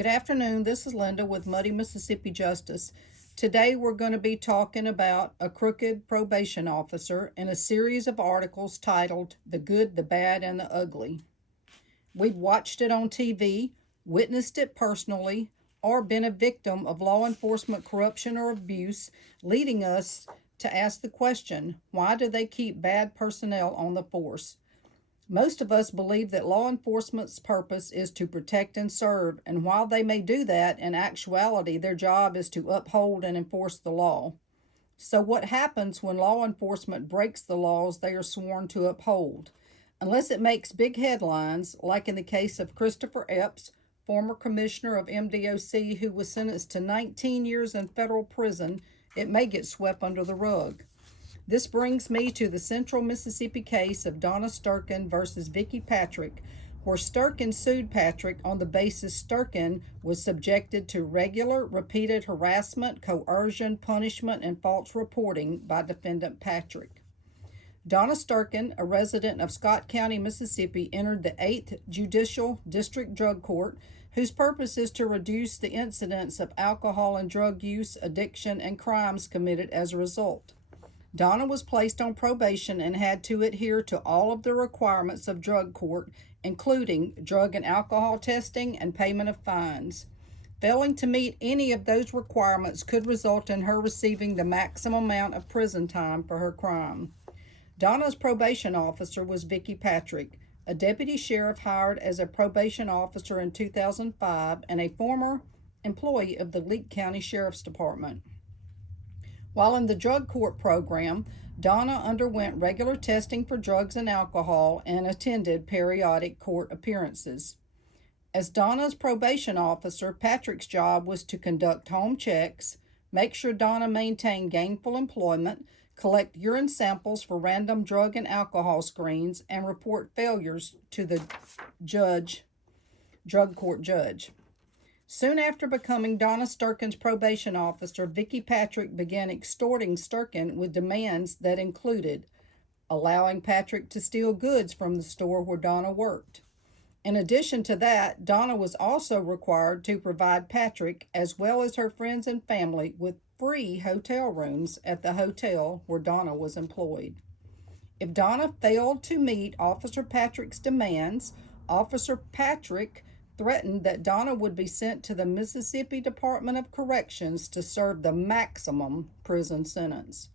Good afternoon. This is Linda with Muddy Mississippi Justice. Today we're going to be talking about a crooked probation officer in a series of articles titled The Good, the Bad, and the Ugly. We've watched it on TV, witnessed it personally, or been a victim of law enforcement corruption or abuse, leading us to ask the question, why do they keep bad personnel on the force? Most of us believe that law enforcement's purpose is to protect and serve, and while they may do that, in actuality, their job is to uphold and enforce the law. So what happens when law enforcement breaks the laws they are sworn to uphold? Unless it makes big headlines, like in the case of Christopher Epps, former commissioner of MDOC who was sentenced to 19 years in federal prison, it may get swept under the rug. This brings me to the Central Mississippi case of Donna Sturken versus Vicki Patrick, where Sturken sued Patrick on the basis Sturken was subjected to regular, repeated harassment, coercion, punishment, and false reporting by defendant Patrick. Donna Sturken, a resident of Scott County, Mississippi, entered the 8th Judicial District Drug Court, whose purpose is to reduce the incidence of alcohol and drug use, addiction, and crimes committed as a result. Donna was placed on probation and had to adhere to all of the requirements of drug court, including drug and alcohol testing and payment of fines. Failing to meet any of those requirements could result in her receiving the maximum amount of prison time for her crime. Donna's probation officer was Vicki Patrick, a deputy sheriff hired as a probation officer in 2005 and a former employee of the Leake County Sheriff's Department. While in the drug court program, Donna underwent regular testing for drugs and alcohol and attended periodic court appearances. As Donna's probation officer, Patrick's job was to conduct home checks, make sure Donna maintained gainful employment, collect urine samples for random drug and alcohol screens, and report failures to the drug court judge. Soon after becoming Donna Sturken's probation officer, Vicki Patrick began extorting Sturken with demands that included allowing Patrick to steal goods from the store where Donna worked. In addition to that, Donna was also required to provide Patrick, as well as her friends and family, with free hotel rooms at the hotel where Donna was employed. If Donna failed to meet Officer Patrick's demands, Officer Patrick threatened that Donna would be sent to the Mississippi Department of Corrections to serve the maximum prison sentence.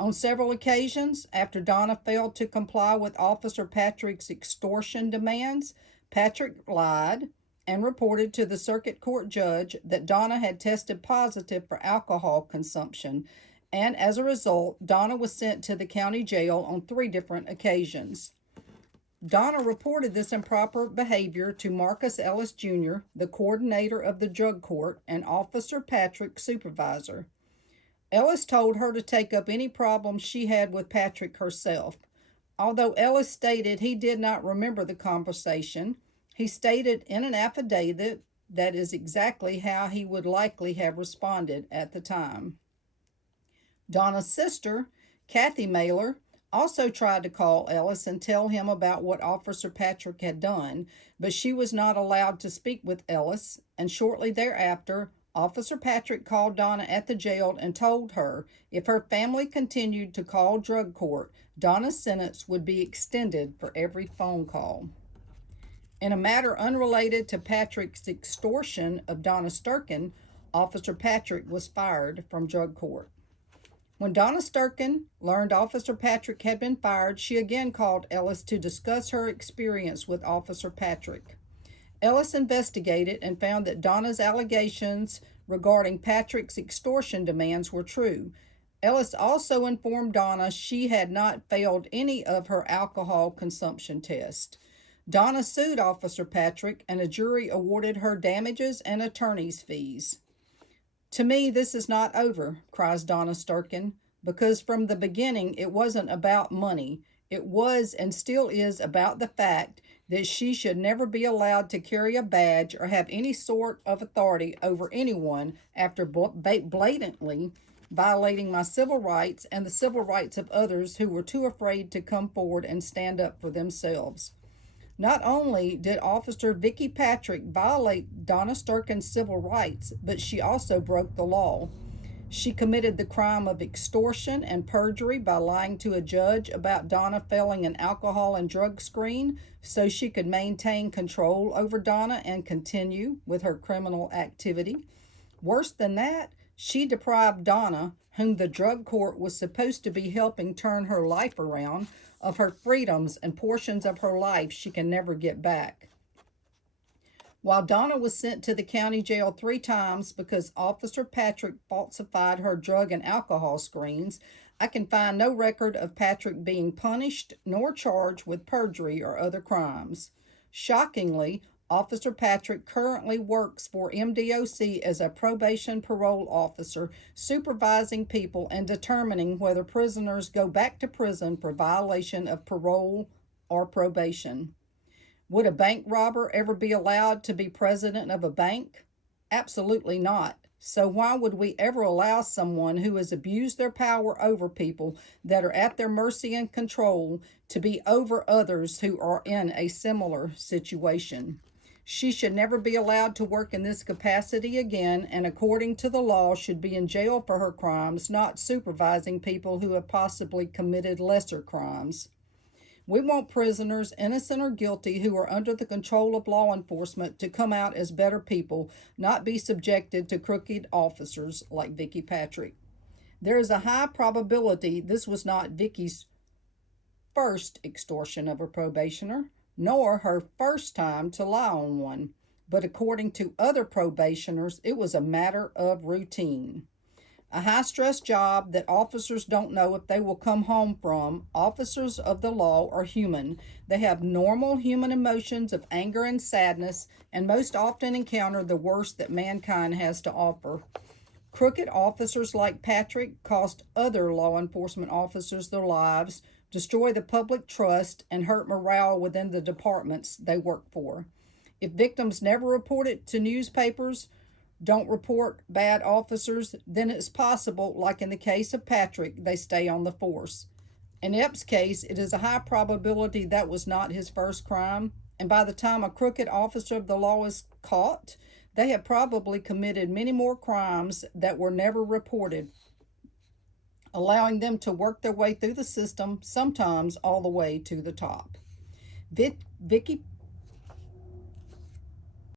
On several occasions, after Donna failed to comply with Officer Patrick's extortion demands, Patrick lied and reported to the circuit court judge that Donna had tested positive for alcohol consumption, and as a result, Donna was sent to the county jail on 3 different occasions. Donna reported this improper behavior to Marcus Ellis Jr., the coordinator of the drug court, and Officer Patrick's supervisor. Ellis told her to take up any problems she had with Patrick herself. Although Ellis stated he did not remember the conversation, he stated in an affidavit that is exactly how he would likely have responded at the time. Donna's sister, Kathy Mailer, also tried to call Ellis and tell him about what Officer Patrick had done, but she was not allowed to speak with Ellis, and shortly thereafter, Officer Patrick called Donna at the jail and told her if her family continued to call drug court, Donna's sentence would be extended for every phone call. In a matter unrelated to Patrick's extortion of Donna Sturken, Officer Patrick was fired from drug court. When Donna Sturken learned Officer Patrick had been fired, she again called Ellis to discuss her experience with Officer Patrick. Ellis investigated and found that Donna's allegations regarding Patrick's extortion demands were true. Ellis also informed Donna she had not failed any of her alcohol consumption tests. Donna sued Officer Patrick, and a jury awarded her damages and attorney's fees. "To me, this is not over," cries Donna Sturken, "because from the beginning it wasn't about money. It was and still is about the fact that she should never be allowed to carry a badge or have any sort of authority over anyone after blatantly violating my civil rights and the civil rights of others who were too afraid to come forward and stand up for themselves. Not only did Officer Vicky Patrick violate Donna Sturkin's civil rights, but she also broke the law. She committed the crime of extortion and perjury by lying to a judge about Donna failing an alcohol and drug screen so she could maintain control over Donna and continue with her criminal activity. Worse than that, she deprived Donna, whom the drug court was supposed to be helping turn her life around, of her freedoms and portions of her life she can never get back. While Donna was sent to the county jail 3 times because Officer Patrick falsified her drug and alcohol screens, I can find no record of Patrick being punished nor charged with perjury or other crimes. Shockingly, Officer Patrick currently works for MDOC as a probation parole officer, supervising people and determining whether prisoners go back to prison for violation of parole or probation. Would a bank robber ever be allowed to be president of a bank? Absolutely not. So why would we ever allow someone who has abused their power over people that are at their mercy and control to be over others who are in a similar situation? She should never be allowed to work in this capacity again, and according to the law should be in jail for her crimes, not supervising people who have possibly committed lesser crimes. We want prisoners, innocent or guilty, who are under the control of law enforcement to come out as better people, not be subjected to crooked officers like Vicky Patrick. There is a high probability this was not Vicky's first extortion of a probationer, nor her first time to lie on one, but according to other probationers, it was a matter of routine. A high-stress job that officers don't know if they will come home from. Officers of the law are human. They have normal human emotions of anger and sadness, and most often encounter the worst that mankind has to offer. Crooked officers like Patrick cost other law enforcement officers their lives, destroy the public trust, and hurt morale within the departments they work for. If victims never report it to newspapers, don't report bad officers, then it's possible, like in the case of Patrick, they stay on the force. In Epps' case, it is a high probability that was not his first crime, and by the time a crooked officer of the law is caught, they have probably committed many more crimes that were never reported, allowing them to work their way through the system, sometimes all the way to the top. Vicky